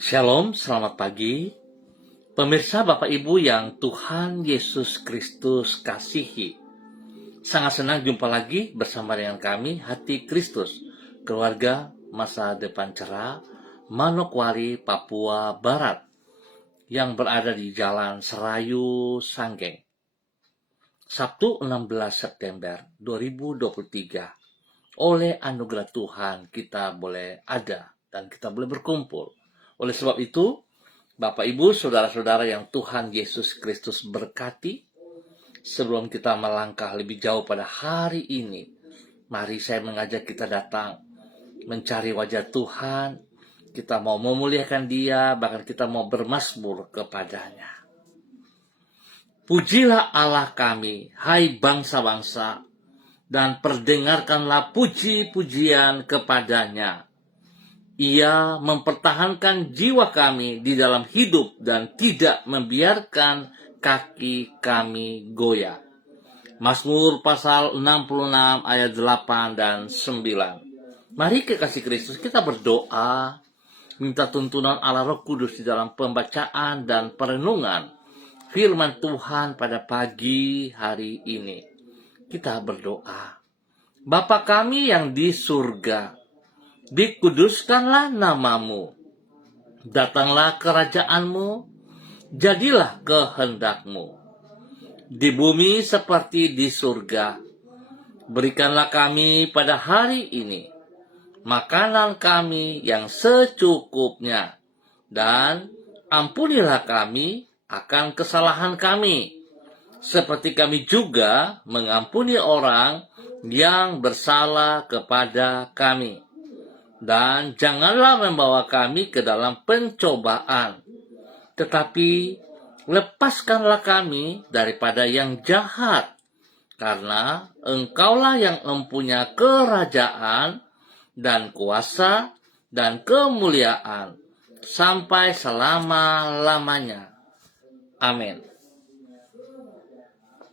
Shalom, selamat pagi. Pemirsa Bapak Ibu yang Tuhan Yesus Kristus kasihi. Sangat senang jumpa lagi bersama dengan kami, Hati Kristus, keluarga masa depan cerah, Manokwari, Papua Barat, yang berada di Jalan Serayu, Sanggeng. Sabtu 16 September 2023. Oleh anugerah Tuhan kita boleh ada dan kita boleh berkumpul. Oleh sebab itu, Bapak, Ibu, Saudara-saudara yang Tuhan Yesus Kristus berkati, sebelum kita melangkah lebih jauh pada hari ini, mari saya mengajak kita datang mencari wajah Tuhan. Kita mau memuliakan Dia, bahkan kita mau bermazmur kepadanya. Pujilah Allah kami, hai bangsa-bangsa, dan perdengarkanlah puji-pujian kepadanya. Ia mempertahankan jiwa kami di dalam hidup dan tidak membiarkan kaki kami goyah. Mazmur pasal 66 ayat 8 dan 9. Mari kekasih Kristus kita berdoa, minta tuntunan Allah Roh Kudus di dalam pembacaan dan perenungan firman Tuhan pada pagi hari ini. Kita berdoa. Bapa kami yang di surga, dikuduskanlah namamu, datanglah kerajaanmu, jadilah kehendakmu, di bumi seperti di surga. Berikanlah kami pada hari ini makanan kami yang secukupnya, dan ampunilah kami akan kesalahan kami, seperti kami juga mengampuni orang yang bersalah kepada kami. Dan janganlah membawa kami ke dalam pencobaan, tetapi lepaskanlah kami daripada yang jahat, karena Engkaulah yang mempunyai kerajaan dan kuasa dan kemuliaan sampai selama-lamanya. Amin.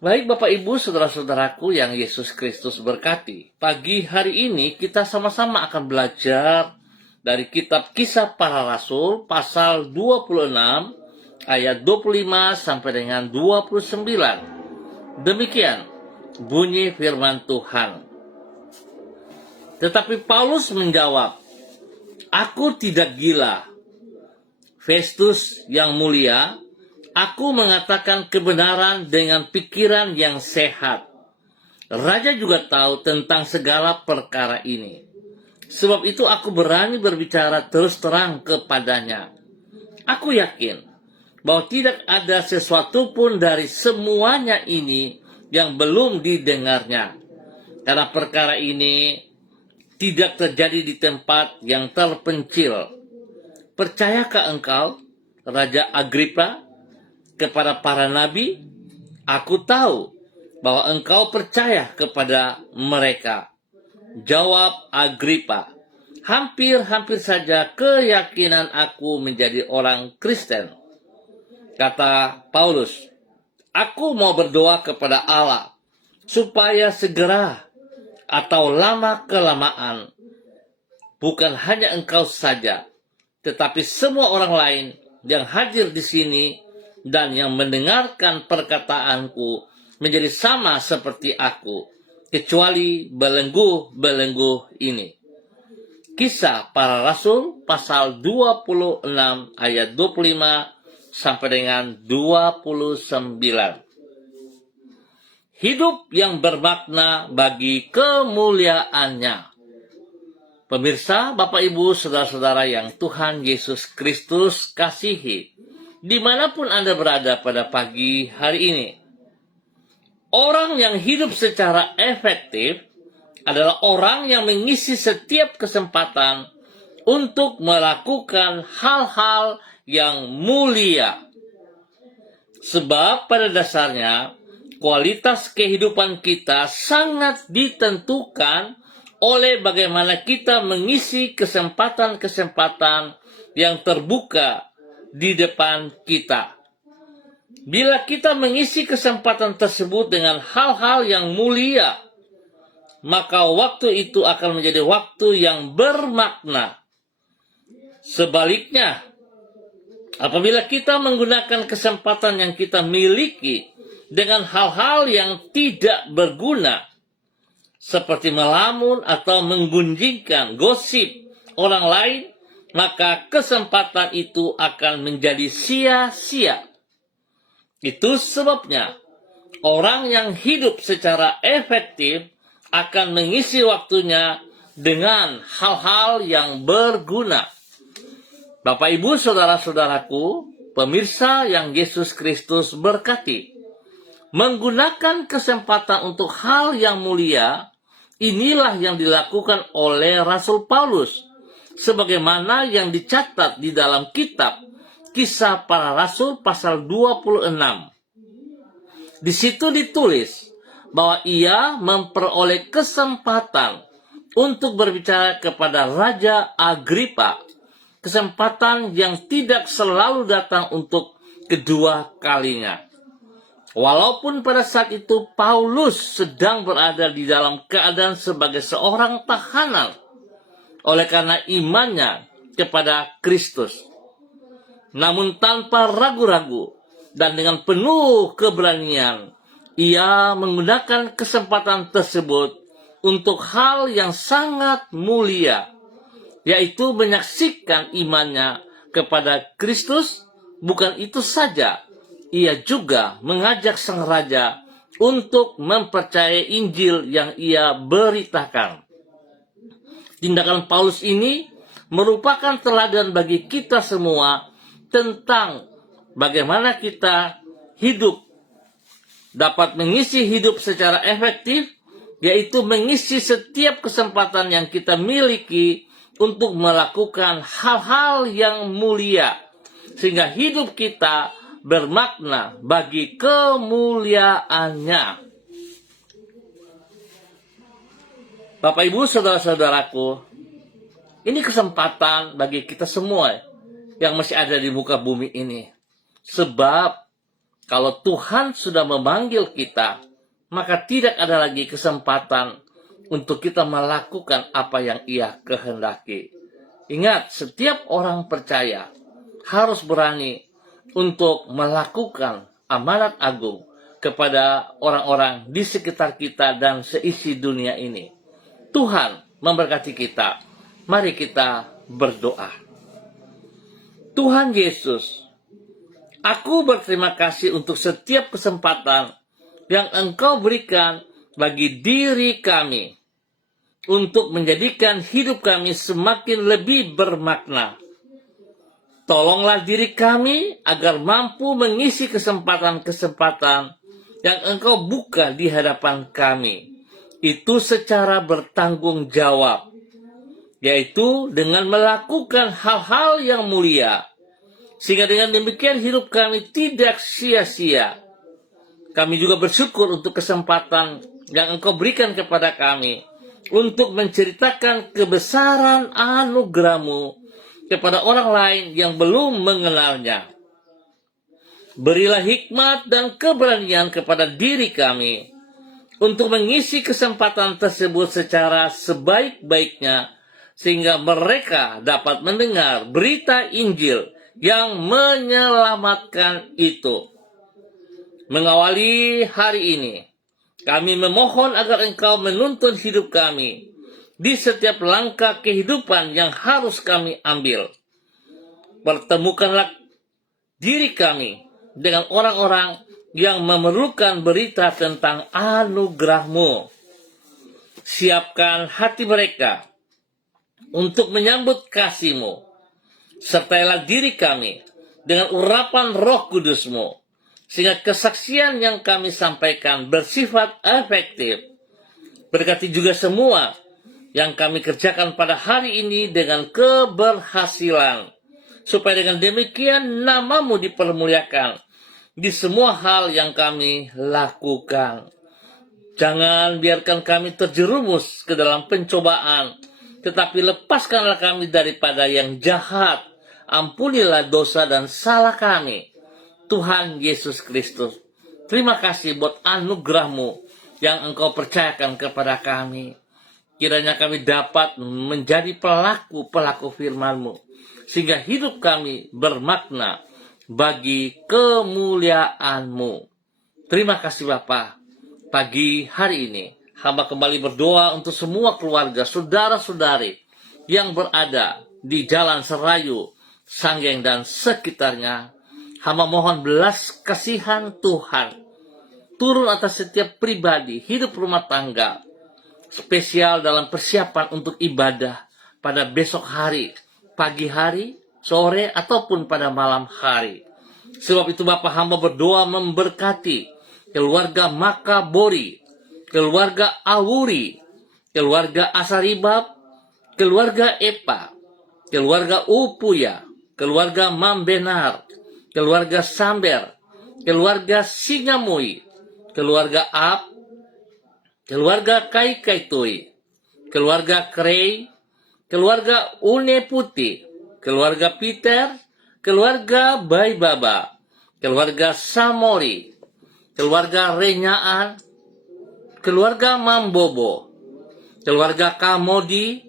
Baik Bapak Ibu, Saudara-saudaraku yang Yesus Kristus berkati. Pagi hari ini kita sama-sama akan belajar dari kitab Kisah Para Rasul pasal 26 ayat 25 sampai dengan 29. Demikian bunyi firman Tuhan. Tetapi Paulus menjawab, "Aku tidak gila, Festus yang mulia. Aku mengatakan kebenaran dengan pikiran yang sehat. Raja juga tahu tentang segala perkara ini. Sebab itu aku berani berbicara terus terang kepadanya. Aku yakin bahwa tidak ada sesuatu pun dari semuanya ini yang belum didengarnya. Karena perkara ini tidak terjadi di tempat yang terpencil. Percayakah engkau, Raja Agripa, kepada para nabi? Aku tahu bahwa engkau percaya kepada mereka." Jawab Agripa, "Hampir-hampir saja keyakinan aku menjadi orang Kristen." Kata Paulus, "Aku mau berdoa kepada Allah supaya segera atau lama-kelamaan bukan hanya engkau saja, tetapi semua orang lain yang hadir di sini dan yang mendengarkan perkataanku menjadi sama seperti aku, kecuali belenggu-belenggu ini." Kisah Para Rasul pasal 26 ayat 25 sampai dengan 29. Hidup yang bermakna bagi kemuliaannya. Pemirsa, Bapak Ibu, Saudara-saudara yang Tuhan Yesus Kristus kasihi, dimanapun Anda berada pada pagi hari ini, orang yang hidup secara efektif adalah orang yang mengisi setiap kesempatan untuk melakukan hal-hal yang mulia. Sebab pada dasarnya, kualitas kehidupan kita sangat ditentukan oleh bagaimana kita mengisi kesempatan-kesempatan yang terbuka di depan kita. Bila kita mengisi kesempatan tersebut dengan hal-hal yang mulia, maka waktu itu akan menjadi waktu yang bermakna. Sebaliknya, apabila kita menggunakan kesempatan yang kita miliki dengan hal-hal yang tidak berguna, seperti melamun atau menggunjingkan gosip orang lain, maka kesempatan itu akan menjadi sia-sia. Itu sebabnya orang yang hidup secara efektif akan mengisi waktunya dengan hal-hal yang berguna. Bapak, Ibu, saudara-saudaraku, pemirsa yang Yesus Kristus berkati, menggunakan kesempatan untuk hal yang mulia, inilah yang dilakukan oleh Rasul Paulus, sebagaimana yang dicatat di dalam kitab Kisah Para Rasul pasal 26. Di situ ditulis bahwa ia memperoleh kesempatan untuk berbicara kepada Raja Agripa, kesempatan yang tidak selalu datang untuk kedua kalinya. Walaupun pada saat itu Paulus sedang berada di dalam keadaan sebagai seorang tahanan, oleh karena imannya kepada Kristus. Namun tanpa ragu-ragu dan dengan penuh keberanian, ia menggunakan kesempatan tersebut untuk hal yang sangat mulia, yaitu menyaksikan imannya kepada Kristus. Bukan itu saja, ia juga mengajak sang raja untuk mempercayai Injil yang ia beritakan. Tindakan Paulus ini merupakan teladan bagi kita semua tentang bagaimana kita hidup, dapat mengisi hidup secara efektif, yaitu mengisi setiap kesempatan yang kita miliki untuk melakukan hal-hal yang mulia, sehingga hidup kita bermakna bagi kemuliaannya. Bapak, Ibu, saudara-saudaraku, ini kesempatan bagi kita semua yang masih ada di muka bumi ini. Sebab kalau Tuhan sudah memanggil kita, maka tidak ada lagi kesempatan untuk kita melakukan apa yang Ia kehendaki. Ingat, setiap orang percaya harus berani untuk melakukan amanat agung kepada orang-orang di sekitar kita dan seisi dunia ini. Tuhan memberkati kita. Mari kita berdoa. Tuhan Yesus, aku berterima kasih untuk setiap kesempatan yang Engkau berikan bagi diri kami untuk menjadikan hidup kami semakin lebih bermakna. Tolonglah diri kami agar mampu mengisi kesempatan-kesempatan yang Engkau buka di hadapan kami. Itu secara bertanggung jawab, yaitu dengan melakukan hal-hal yang mulia, sehingga dengan demikian hidup kami tidak sia-sia. Kami juga bersyukur untuk kesempatan yang Engkau berikan kepada kami untuk menceritakan kebesaran anugerah-Mu kepada orang lain yang belum mengenalnya. Berilah hikmat dan keberanian kepada diri kami untuk mengisi kesempatan tersebut secara sebaik-baiknya, sehingga mereka dapat mendengar berita Injil yang menyelamatkan itu. Mengawali hari ini, kami memohon agar Engkau menuntun hidup kami di setiap langkah kehidupan yang harus kami ambil. Pertemukanlah diri kami dengan orang-orang yang memerlukan berita tentang anugerah-Mu. Siapkan hati mereka untuk menyambut kasih-Mu. Sertailah diri kami dengan urapan Roh Kudus-Mu, sehingga kesaksian yang kami sampaikan bersifat efektif. Berkati juga semua yang kami kerjakan pada hari ini dengan keberhasilan, supaya dengan demikian nama-Mu dipermuliakan di semua hal yang kami lakukan. Jangan biarkan kami terjerumus ke dalam pencobaan, tetapi lepaskanlah kami daripada yang jahat. Ampunilah dosa dan salah kami. Tuhan Yesus Kristus, terima kasih buat anugerah-Mu yang Engkau percayakan kepada kami. Kiranya kami dapat menjadi pelaku-pelaku firman-Mu, sehingga hidup kami bermakna bagi kemuliaan-Mu. Terima kasih Bapa. Pagi hari ini, hamba kembali berdoa untuk semua keluarga, saudara-saudari yang berada di Jalan Serayu, Sanggeng, dan sekitarnya. Hamba mohon belas kasihan Tuhan turun atas setiap pribadi, hidup rumah tangga, spesial dalam persiapan untuk ibadah pada besok hari, pagi hari, sore, ataupun pada malam hari. Sebab itu Bapak, hamba berdoa memberkati keluarga Makabori, keluarga Awuri, keluarga Asaribab, keluarga Epa, keluarga Upuya, keluarga Mambenar, keluarga Samber, keluarga Singamui, keluarga Ap, keluarga Kaikaitui, keluarga Krei, keluarga Une Putih, keluarga Peter, keluarga Baibaba, keluarga Samori, keluarga Renyaan, keluarga Mambobo, keluarga Kamodi,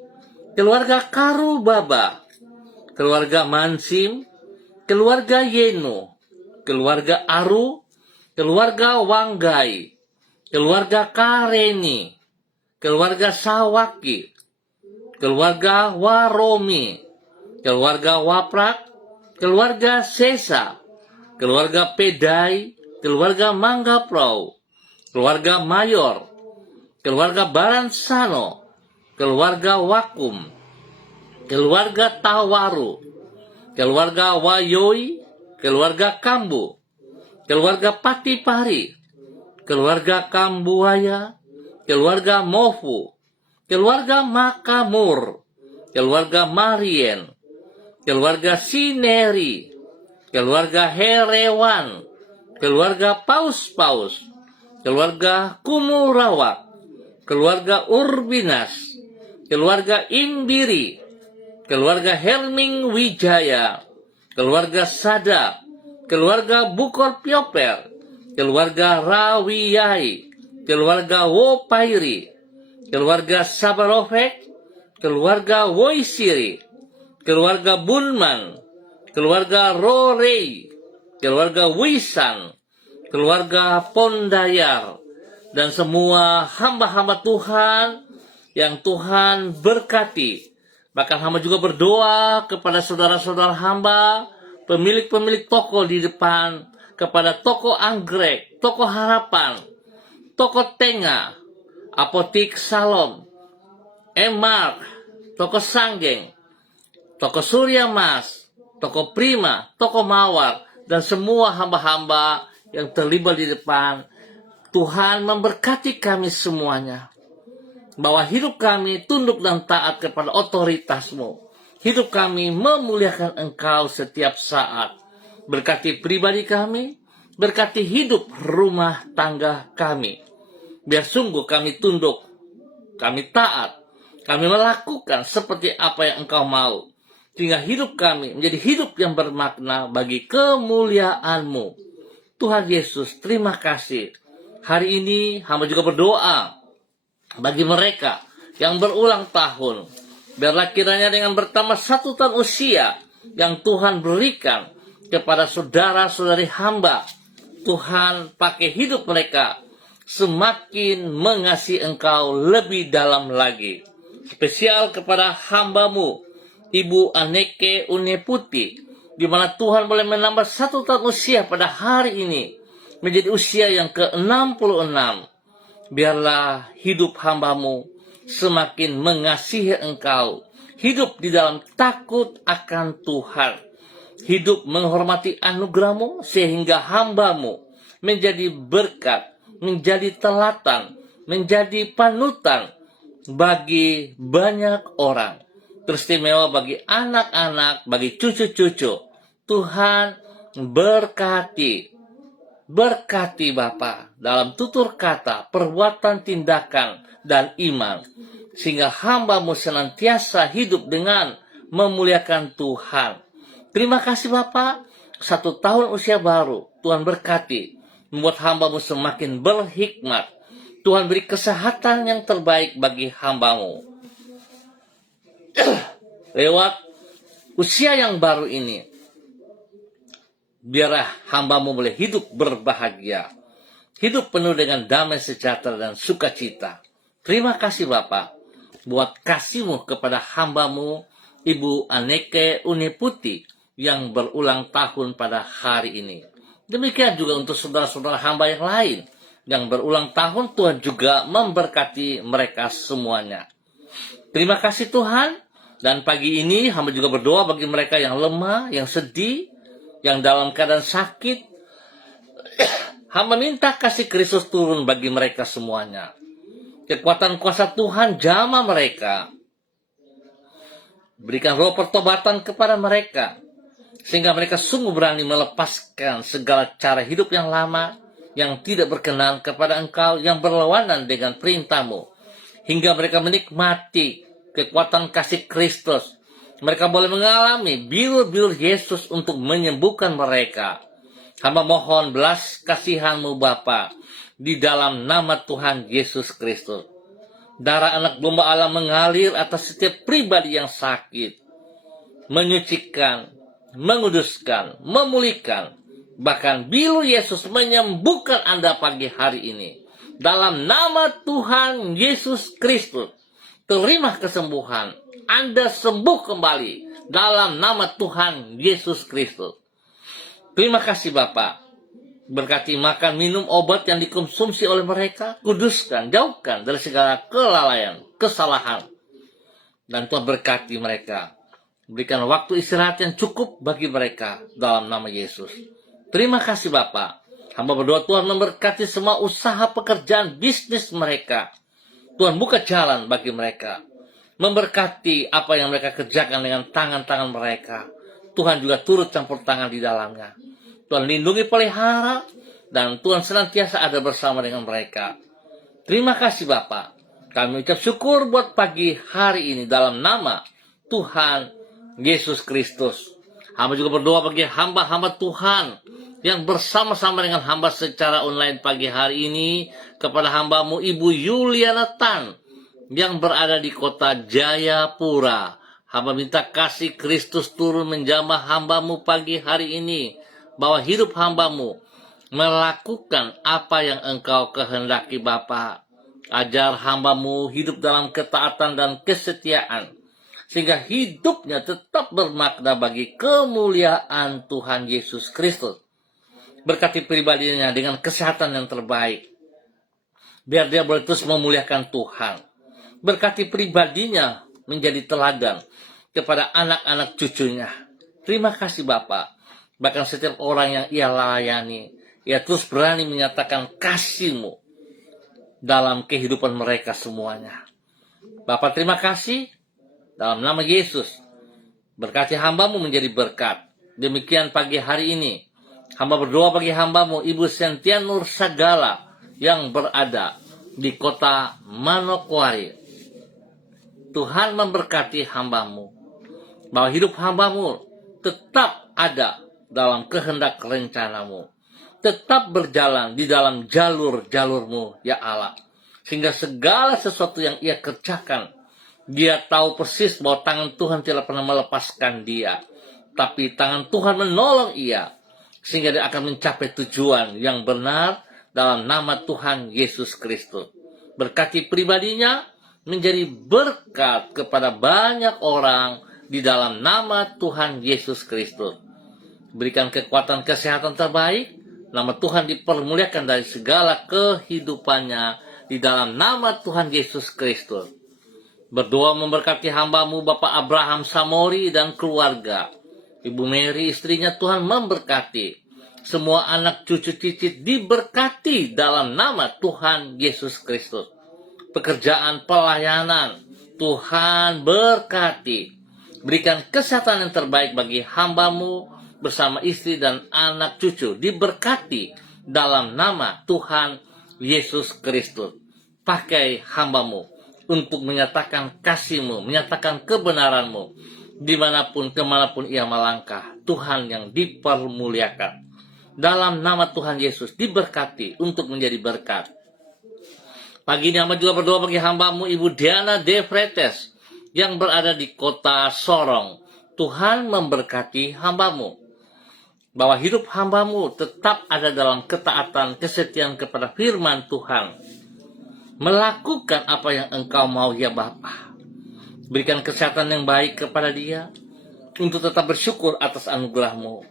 keluarga Karubaba, keluarga Mansim, keluarga Yeno, keluarga Aru, keluarga Wanggai, keluarga Kareni, keluarga Sawaki, keluarga Waromi, keluarga Waprak, keluarga Sesa, keluarga Pedai, keluarga Manggaprau, keluarga Mayor, keluarga Baransano, keluarga Wakum, keluarga Tawaru, keluarga Wayoi, keluarga Kambu, keluarga Patipari, keluarga Kambuaya, keluarga Mofu, keluarga Makamur, keluarga Marien, keluarga Sineri, keluarga Herewan, keluarga Paus-Paus, keluarga Kumurawak, keluarga Urbinas, keluarga Imbiri, keluarga Helming Wijaya, keluarga Sada, keluarga Bukor Pioper, keluarga Rawiyai, keluarga Wopairi, keluarga Sabarofek, keluarga Woisiri, keluarga Bunman, keluarga Rorei, keluarga Wisan, keluarga Pondayar, dan semua hamba-hamba Tuhan yang Tuhan berkati. Bahkan hamba juga berdoa kepada saudara-saudara hamba, pemilik-pemilik toko di depan, kepada toko Anggrek, toko Harapan, toko Tenga, Apotik Salom, Emark, toko Sanggeng, toko Surya Mas, toko Prima, toko Mawar, dan semua hamba-hamba yang terlibat di depan. Tuhan memberkati kami semuanya, bahwa hidup kami tunduk dan taat kepada otoritas-Mu. Hidup kami memuliakan Engkau setiap saat. Berkati pribadi kami, berkati hidup rumah tangga kami. Biar sungguh kami tunduk, kami taat, kami melakukan seperti apa yang Engkau mau, sehingga hidup kami menjadi hidup yang bermakna bagi kemuliaan-Mu. Tuhan Yesus, terima kasih. Hari ini hamba juga berdoa bagi mereka yang berulang tahun. Biarlah kiranya dengan bertambah 1 tahun usia yang Tuhan berikan kepada saudara-saudari hamba, Tuhan pakai hidup mereka semakin mengasihi Engkau lebih dalam lagi. Spesial kepada hamba-Mu, Ibu Aneke Uneputi, di mana Tuhan boleh menambah 1 tahun usia pada hari ini menjadi usia yang ke-66. Biarlah hidup hamba-Mu semakin mengasihi Engkau, hidup di dalam takut akan Tuhan, hidup menghormati anugerah-Mu, sehingga hamba-Mu menjadi berkat, menjadi telatan, menjadi panutan bagi banyak orang. Teristimewa bagi anak-anak, bagi cucu-cucu. Tuhan berkati Bapa dalam tutur kata, perbuatan, tindakan, dan iman, sehingga hamba-Mu senantiasa hidup dengan memuliakan Tuhan. Terima kasih Bapa, 1 tahun usia baru Tuhan berkati, membuat hamba-Mu semakin berhikmat, Tuhan beri kesehatan yang terbaik bagi hamba-Mu. Lewat usia yang baru ini, biarlah hamba-Mu boleh hidup berbahagia, hidup penuh dengan damai sejahtera dan sukacita. Terima kasih Bapa buat kasih-Mu kepada hamba-Mu Ibu Aneke Uniputi yang berulang tahun pada hari ini. Demikian juga untuk saudara-saudara hamba yang lain yang berulang tahun. Tuhan juga memberkati mereka semuanya. Terima kasih Tuhan. Dan pagi ini hamba juga berdoa bagi mereka yang lemah, yang sedih, yang dalam keadaan sakit. Hamba minta kasih Kristus turun bagi mereka semuanya. Kekuatan kuasa Tuhan jamah mereka. Berikan roh pertobatan kepada mereka, sehingga mereka sungguh berani melepaskan segala cara hidup yang lama, yang tidak berkenan kepada Engkau, yang berlawanan dengan perintah-Mu. Hingga mereka menikmati kekuatan kasih Kristus. Mereka boleh mengalami bilur-bilur Yesus untuk menyembuhkan mereka. Hamba mohon belas kasihan-Mu Bapa di dalam nama Tuhan Yesus Kristus. Darah anak domba Allah mengalir atas setiap pribadi yang sakit, menyucikan, menguduskan, memulihkan. Bahkan bilur Yesus menyembuhkan Anda pagi hari ini. Dalam nama Tuhan Yesus Kristus, terima kesembuhan. Anda sembuh kembali dalam nama Tuhan Yesus Kristus. Terima kasih Bapak. Berkati makan, minum, obat yang dikonsumsi oleh mereka. Kuduskan, jauhkan dari segala kelalaian, kesalahan. Dan Tuhan berkati mereka. Berikan waktu istirahat yang cukup bagi mereka dalam nama Yesus. Terima kasih Bapak. Hamba berdoa Tuhan memberkati semua usaha pekerjaan bisnis mereka. Tuhan buka jalan bagi mereka. Memberkati apa yang mereka kerjakan dengan tangan-tangan mereka. Tuhan juga turut campur tangan di dalamnya. Tuhan lindungi, pelihara, dan Tuhan senantiasa ada bersama dengan mereka. Terima kasih Bapak. Kami ucap syukur buat pagi hari ini dalam nama Tuhan Yesus Kristus. Hamba juga berdoa bagi hamba-hamba Tuhan yang bersama-sama dengan hamba secara online pagi hari ini, kepada hamba-Mu Ibu Yuliana Tan yang berada di kota Jayapura. Hamba minta kasih Kristus turun menjamah hamba-Mu pagi hari ini, bahwa hidup hamba-Mu melakukan apa yang Engkau kehendaki Bapa. Ajar hamba-Mu hidup dalam ketaatan dan kesetiaan, sehingga hidupnya tetap bermakna bagi kemuliaan Tuhan Yesus Kristus. Berkati pribadinya dengan kesehatan yang terbaik, biar dia boleh terus memuliakan Tuhan. Berkati pribadinya menjadi teladan kepada anak-anak cucunya. Terima kasih Bapak. Bahkan setiap orang yang ia layani, ia terus berani menyatakan kasih-Mu dalam kehidupan mereka semuanya. Bapak terima kasih. Dalam nama Yesus, berkati hamba-Mu menjadi berkat. Demikian pagi hari ini, hamba berdoa bagi hamba-Mu Ibu Sentian Nur Sagala yang berada di kota Manokwari. Tuhan memberkati hamba-Mu, bahwa hidup hamba-Mu tetap ada dalam kehendak rencana-Mu, tetap berjalan di dalam jalur-jalur-Mu ya Allah, sehingga segala sesuatu yang ia kerjakan, dia tahu persis bahwa tangan Tuhan tidak pernah melepaskan dia, tapi tangan Tuhan menolong ia, sehingga dia akan mencapai tujuan yang benar dalam nama Tuhan Yesus Kristus. Berkati pribadinya menjadi berkat kepada banyak orang di dalam nama Tuhan Yesus Kristus. Berikan kekuatan kesehatan terbaik, nama Tuhan dipermuliakan dari segala kehidupannya di dalam nama Tuhan Yesus Kristus. Berdoa memberkati hamba-Mu Bapak Abraham Samori dan keluarga. Ibu Mary istrinya Tuhan memberkati. Semua anak cucu cicit diberkati dalam nama Tuhan Yesus Kristus. Pekerjaan pelayanan Tuhan berkati. Berikan kesehatan yang terbaik bagi hamba-Mu bersama istri dan anak cucu. Diberkati dalam nama Tuhan Yesus Kristus. Pakai hamba-Mu untuk menyatakan kasih-Mu, menyatakan kebenaran-Mu, dimanapun, kemanapun ia melangkah. Tuhan yang dipermuliakan. Dalam nama Tuhan Yesus diberkati untuk menjadi berkat. Pagi ini hamba juga berdoa bagi hambamu Ibu Diana De Fretes yang berada di kota Sorong. Tuhan memberkati hambamu, bahwa hidup hambamu tetap ada dalam ketaatan, kesetiaan kepada firman Tuhan, melakukan apa yang engkau mau ya Bapa. Berikan kesehatan yang baik kepada dia, untuk tetap bersyukur atas anugerah-Mu.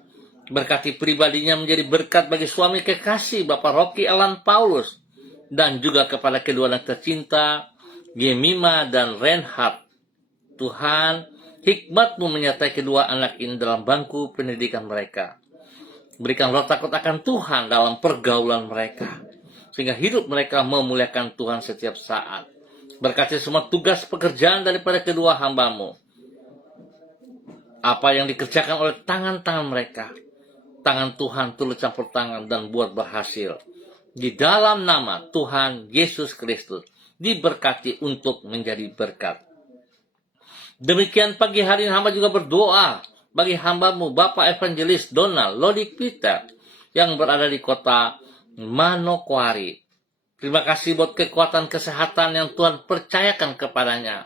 Berkati pribadinya menjadi berkat bagi suami kekasih Bapak Rocky Alan Paulus, dan juga kepada kedua anak tercinta, Gemima dan Reinhard. Tuhan, hikmat-Mu menyertai kedua anak ini dalam bangku pendidikan mereka. Berikan roh takut akan Tuhan dalam pergaulan mereka, sehingga hidup mereka memuliakan Tuhan setiap saat. Berkati semua tugas pekerjaan daripada kedua hamba-Mu. Apa yang dikerjakan oleh tangan-tangan mereka, tangan Tuhan turut campur tangan dan buat berhasil. Di dalam nama Tuhan Yesus Kristus, diberkati untuk menjadi berkat. Demikian pagi hari ini hamba juga berdoa bagi hamba-Mu Bapak Evangelis Donald Lodik Peter yang berada di kota Manokwari. Terima kasih buat kekuatan kesehatan yang Tuhan percayakan kepadanya.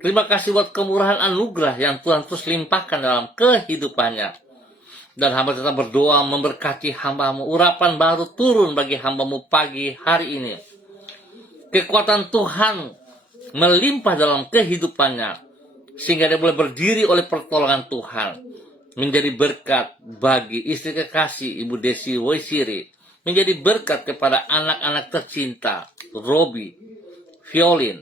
Terima kasih buat kemurahan anugerah yang Tuhan terus limpahkan dalam kehidupannya. Dan hamba tetap berdoa memberkati hamba-Mu. Urapan baru turun bagi hamba-Mu pagi hari ini. Kekuatan Tuhan melimpah dalam kehidupannya, sehingga dia boleh berdiri oleh pertolongan Tuhan, menjadi berkat bagi istri kekasih Ibu Desi Woisiri, menjadi berkat kepada anak-anak tercinta Robi, Violin,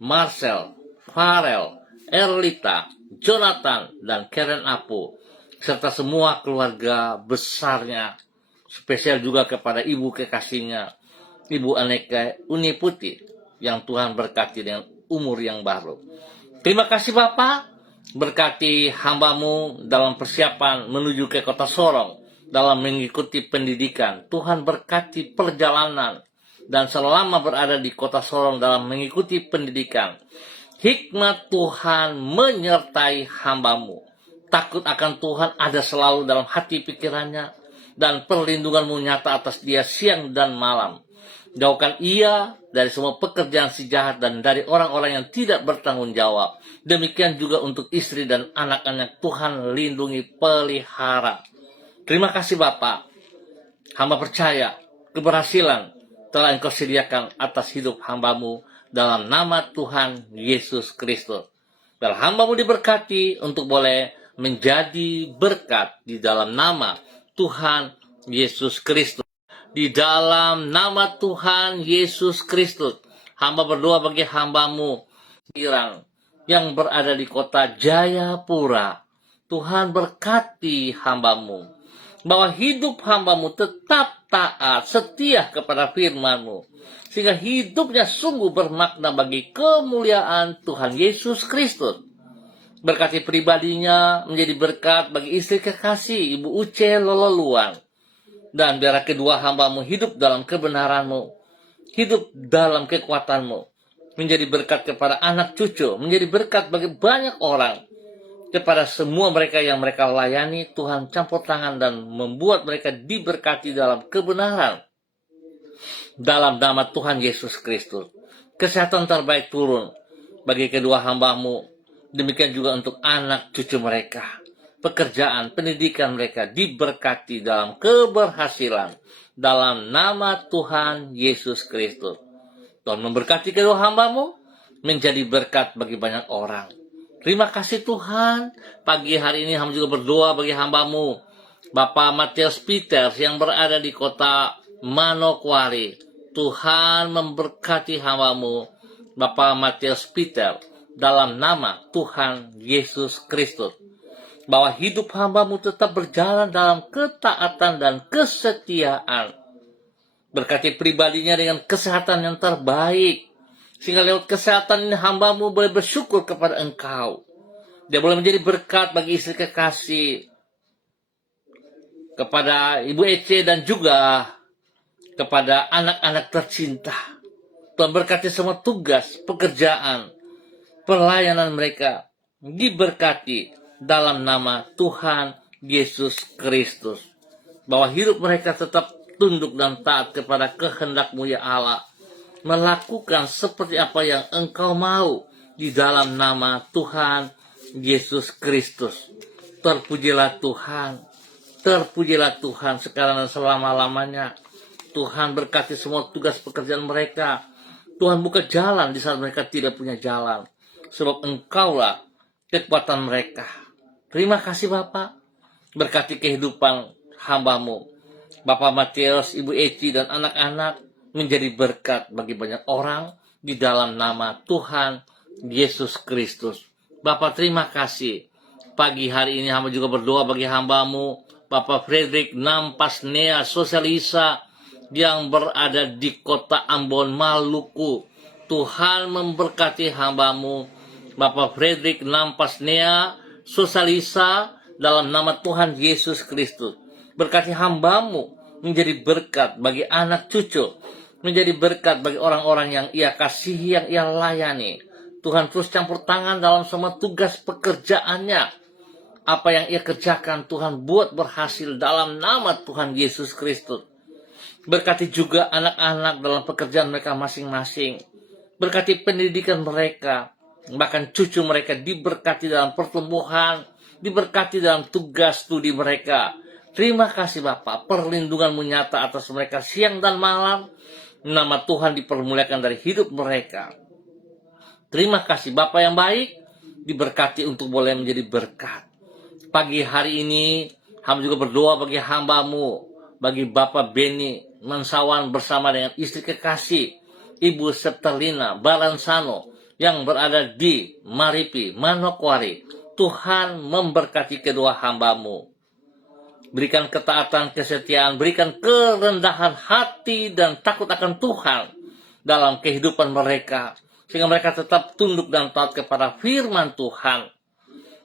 Marcel, Farel, Erlita, Jonathan, dan Karen Apu, serta semua keluarga besarnya, spesial juga kepada ibu kekasihnya, Ibu Aneka Uniputi, yang Tuhan berkati dengan umur yang baru. Terima kasih Bapak, berkati hamba-Mu dalam persiapan menuju ke kota Sorong, dalam mengikuti pendidikan. Tuhan berkati perjalanan, dan selama berada di kota Sorong dalam mengikuti pendidikan, hikmat Tuhan menyertai hamba-Mu. Takut akan Tuhan ada selalu dalam hati pikirannya, dan perlindungan-Mu nyata atas dia siang dan malam. Jauhkan ia dari semua pekerjaan si jahat dan dari orang-orang yang tidak bertanggung jawab. Demikian juga untuk istri dan anak-anak Tuhan lindungi, pelihara. Terima kasih Bapak. Hamba percaya keberhasilan telah Engkau sediakan atas hidup hamba-Mu dalam nama Tuhan Yesus Kristus. Dan hamba-Mu diberkati untuk boleh menjadi berkat di dalam nama Tuhan Yesus Kristus. Di dalam nama Tuhan Yesus Kristus, hamba berdoa bagi hamba-Mu Irang yang berada di kota Jayapura. Tuhan berkati hamba-Mu, bahwa hidup hamba-Mu tetap taat, setia kepada firman-Mu, sehingga hidupnya sungguh bermakna bagi kemuliaan Tuhan Yesus Kristus. Berkati pribadinya menjadi berkat bagi istri kekasih Ibu Uce Lololuan. Dan biar kedua hamba-Mu hidup dalam kebenaran-Mu, hidup dalam kekuatan-Mu, menjadi berkat kepada anak cucu, menjadi berkat bagi banyak orang, kepada semua mereka yang mereka layani. Tuhan campur tangan dan membuat mereka diberkati dalam kebenaran. Dalam nama Tuhan Yesus Kristus, kesehatan terbaik turun bagi kedua hamba-Mu, demikian juga untuk anak cucu mereka. Pekerjaan, pendidikan mereka diberkati dalam keberhasilan dalam nama Tuhan Yesus Kristus. Tuhan memberkati kedua hamba-Mu menjadi berkat bagi banyak orang. Terima kasih Tuhan. Pagi hari ini hamba juga berdoa bagi hamba-Mu Bapak Matius Peters yang berada di kota Manokwari. Tuhan memberkati hamba-Mu Bapak Matius Peters dalam nama Tuhan Yesus Kristus, bahwa hidup hamba-Mu tetap berjalan dalam ketaatan dan kesetiaan. Berkati pribadinya dengan kesehatan yang terbaik, sehingga lewat kesehatan ini hamba-Mu boleh bersyukur kepada Engkau. Dia boleh menjadi berkat bagi istri kekasih, kepada Ibu Ece, dan juga kepada anak-anak tercinta. Tuhan berkati semua tugas, pekerjaan, pelayanan mereka diberkati dalam nama Tuhan Yesus Kristus, bahwa hidup mereka tetap tunduk dan taat kepada kehendak-Mu ya Allah, melakukan seperti apa yang Engkau mau di dalam nama Tuhan Yesus Kristus. Terpujilah Tuhan, terpujilah Tuhan sekarang dan selama-lamanya. Tuhan berkati semua tugas pekerjaan mereka. Tuhan buka jalan di saat mereka tidak punya jalan. Sebab Engkaulah kekuatan mereka. Terima kasih Bapa. Berkati kehidupan hamba-Mu. Bapak Matius, Ibu Eci, dan anak-anak menjadi berkat bagi banyak orang di dalam nama Tuhan Yesus Kristus. Bapak terima kasih. Pagi hari ini hamba juga berdoa bagi hamba-Mu, Bapak Frederick Nampasnea Sosialisa, yang berada di kota Ambon, Maluku. Tuhan memberkati hamba-Mu, Bapak Frederick Nampasnea Sosialisa, dalam nama Tuhan Yesus Kristus. Berkati hamba-Mu menjadi berkat bagi anak cucu, menjadi berkat bagi orang-orang yang Ia kasihi, yang Ia layani. Tuhan terus campur tangan dalam semua tugas pekerjaannya. Apa yang Ia kerjakan, Tuhan buat berhasil dalam nama Tuhan Yesus Kristus. Berkati juga anak-anak dalam pekerjaan mereka masing-masing. Berkati pendidikan mereka. Bahkan cucu mereka diberkati dalam pertumbuhan, diberkati dalam tugas studi mereka. Terima kasih Bapak, perlindungan-Mu nyata atas mereka siang dan malam. Nama Tuhan dipermuliakan dari hidup mereka. Terima kasih Bapak yang baik, diberkati untuk boleh menjadi berkat. Pagi hari ini, hamba juga berdoa bagi hamba-Mu, bagi Bapak Beni Mansawan bersama dengan istri kekasih, Ibu Septerlina Balansano, yang berada di Maripi, Manokwari. Tuhan memberkati kedua hamba-Mu. Berikan ketaatan, kesetiaan, berikan kerendahan hati dan takut akan Tuhan dalam kehidupan mereka, sehingga mereka tetap tunduk dan taat kepada firman Tuhan.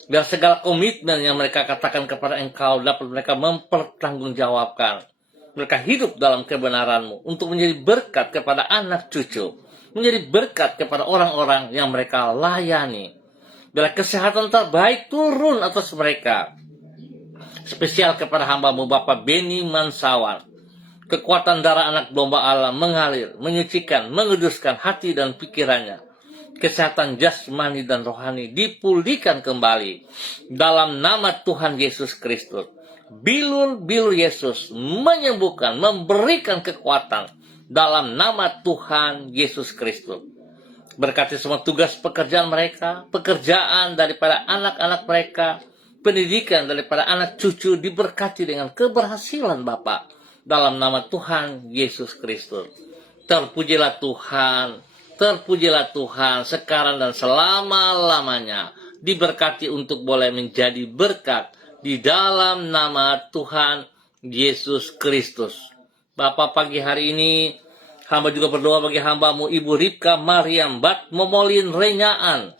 Biar segala komitmen yang mereka katakan kepada Engkau dapat mereka mempertanggungjawabkan. Mereka hidup dalam kebenaran-Mu untuk menjadi berkat kepada anak cucu, menjadi berkat kepada orang-orang yang mereka layani. Biar kesehatan terbaik turun atas mereka. Spesial kepada hamba-Mu Bapak Beni Mansawan. Kekuatan darah anak domba Allah mengalir, menyucikan, menguduskan hati dan pikirannya. Kesehatan jasmani dan rohani dipulihkan kembali dalam nama Tuhan Yesus Kristus. Bilur-bilur Yesus menyembuhkan, memberikan kekuatan dalam nama Tuhan Yesus Kristus. Berkati semua tugas pekerjaan mereka, pekerjaan daripada anak-anak mereka, pendidikan daripada anak cucu diberkati dengan keberhasilan Bapa dalam nama Tuhan Yesus Kristus. Terpujilah Tuhan, terpujilah Tuhan sekarang dan selama-lamanya. Diberkati untuk boleh menjadi berkat di dalam nama Tuhan Yesus Kristus. Bapak, pagi hari ini hamba juga berdoa bagi hamba-Mu Ibu Ripka Mariam Bat Momolin Renyaan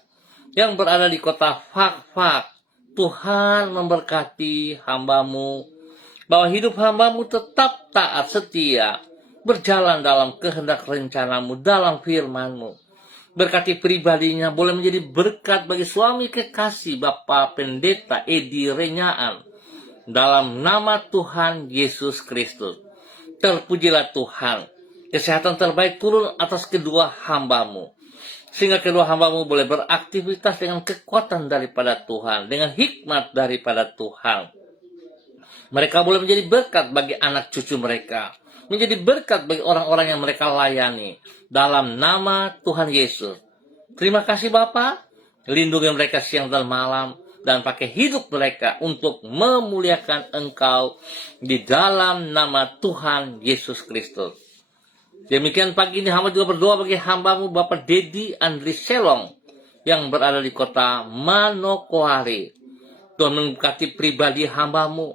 yang berada di kota Fakfak. Tuhan memberkati hamba-Mu, bahwa hidup hamba-Mu tetap taat setia, berjalan dalam kehendak rencana-Mu, dalam firman-Mu. Berkati pribadinya boleh menjadi berkat bagi suami kekasih Bapak Pendeta Edi Renyaan dalam nama Tuhan Yesus Kristus. Terpujilah Tuhan. Kesehatan terbaik turun atas kedua hamba-Mu, sehingga kedua hamba-Mu boleh beraktivitas dengan kekuatan daripada Tuhan, dengan hikmat daripada Tuhan. Mereka boleh menjadi berkat bagi anak cucu mereka, menjadi berkat bagi orang-orang yang mereka layani dalam nama Tuhan Yesus. Terima kasih Bapa, lindungi mereka siang dan malam, dan pakai hidup mereka untuk memuliakan Engkau di dalam nama Tuhan Yesus Kristus. Demikian pagi ini hamba juga berdoa bagi hamba-Mu Bapak Dedi Andri Selong yang berada di kota Manokwari. Tuhan memberkati pribadi hamba-Mu,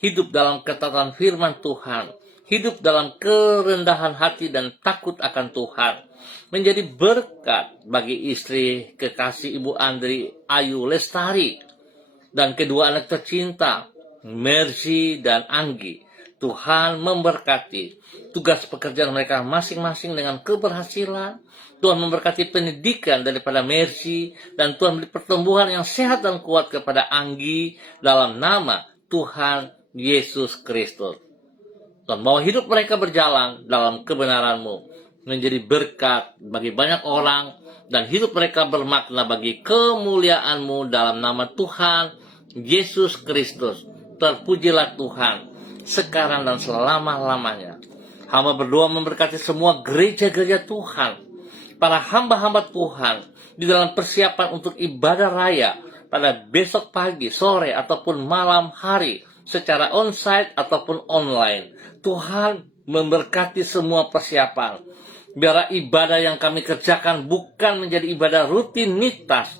hidup dalam ketaatan firman Tuhan, hidup dalam kerendahan hati dan takut akan Tuhan, menjadi berkat bagi istri kekasih Ibu Andri Ayu Lestari dan kedua anak tercinta Mercy dan Anggi. Tuhan memberkati tugas pekerjaan mereka masing-masing dengan keberhasilan. Tuhan memberkati pendidikan daripada Mercy, dan Tuhan beri pertumbuhan yang sehat dan kuat kepada Anggi dalam nama Tuhan Yesus Kristus. Tuhan bawa hidup mereka berjalan dalam kebenaran-Mu. menjadi berkat bagi banyak orang, dan hidup mereka bermakna bagi kemuliaan-Mu dalam nama Tuhan Yesus Kristus. Terpujilah Tuhan, sekarang dan selama-lamanya. Hamba berdoa memberkati semua gereja-gereja Tuhan, para hamba-hamba Tuhan, di dalam persiapan untuk ibadah raya pada besok pagi, sore, ataupun malam hari, secara onsite ataupun online. Tuhan memberkati semua persiapan. Biarlah ibadah yang kami kerjakan bukan menjadi ibadah rutinitas,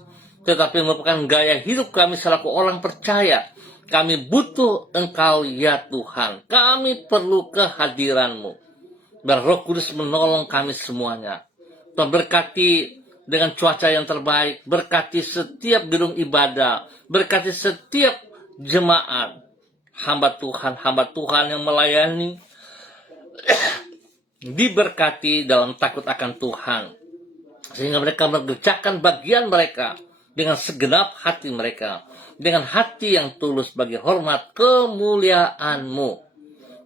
tetapi merupakan gaya hidup kami selaku orang percaya. Kami butuh Engkau ya Tuhan. Kami perlu kehadiran-Mu. Biar Roh Kudus menolong kami semuanya. Tuhan berkati dengan cuaca yang terbaik. Berkati setiap gedung ibadah. Berkati setiap jemaat. Hamba Tuhan yang melayani. Diberkati dalam takut akan Tuhan. Sehingga mereka mengerjakan bagian mereka dengan segenap hati mereka, dengan hati yang tulus bagi hormat kemuliaan-Mu.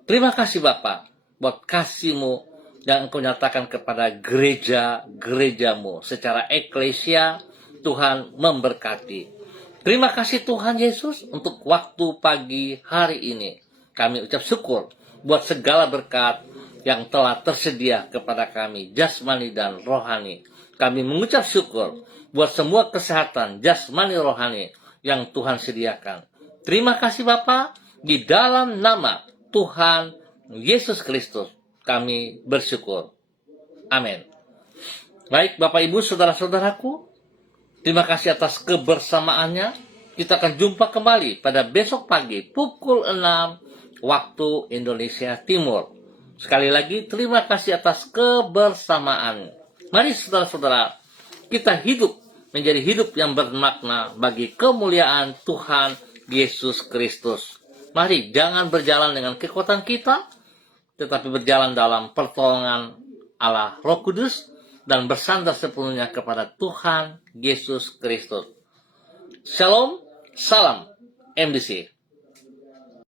Terima kasih Bapa buat kasih-Mu yang Engkau nyatakan kepada gereja-gereja-Mu secara eklesia. Tuhan memberkati. Terima kasih Tuhan Yesus untuk waktu pagi hari ini. Kami ucap syukur buat segala berkat yang telah tersedia kepada kami, jasmani dan rohani. Kami mengucap syukur buat semua kesehatan jasmani rohani yang Tuhan sediakan. Terima kasih Bapa, di dalam nama Tuhan Yesus Kristus kami bersyukur. Amin. Baik Bapak Ibu saudara-saudaraku, terima kasih atas kebersamaannya. Kita akan jumpa kembali pada besok pagi pukul 6 waktu Indonesia Timur. Sekali lagi terima kasih atas kebersamaan. Mari saudara-saudara, kita hidup menjadi hidup yang bermakna bagi kemuliaan Tuhan Yesus Kristus. Mari jangan berjalan dengan kekuatan kita, tetapi berjalan dalam pertolongan Allah Roh Kudus dan bersandar sepenuhnya kepada Tuhan Yesus Kristus. Shalom, salam MDC.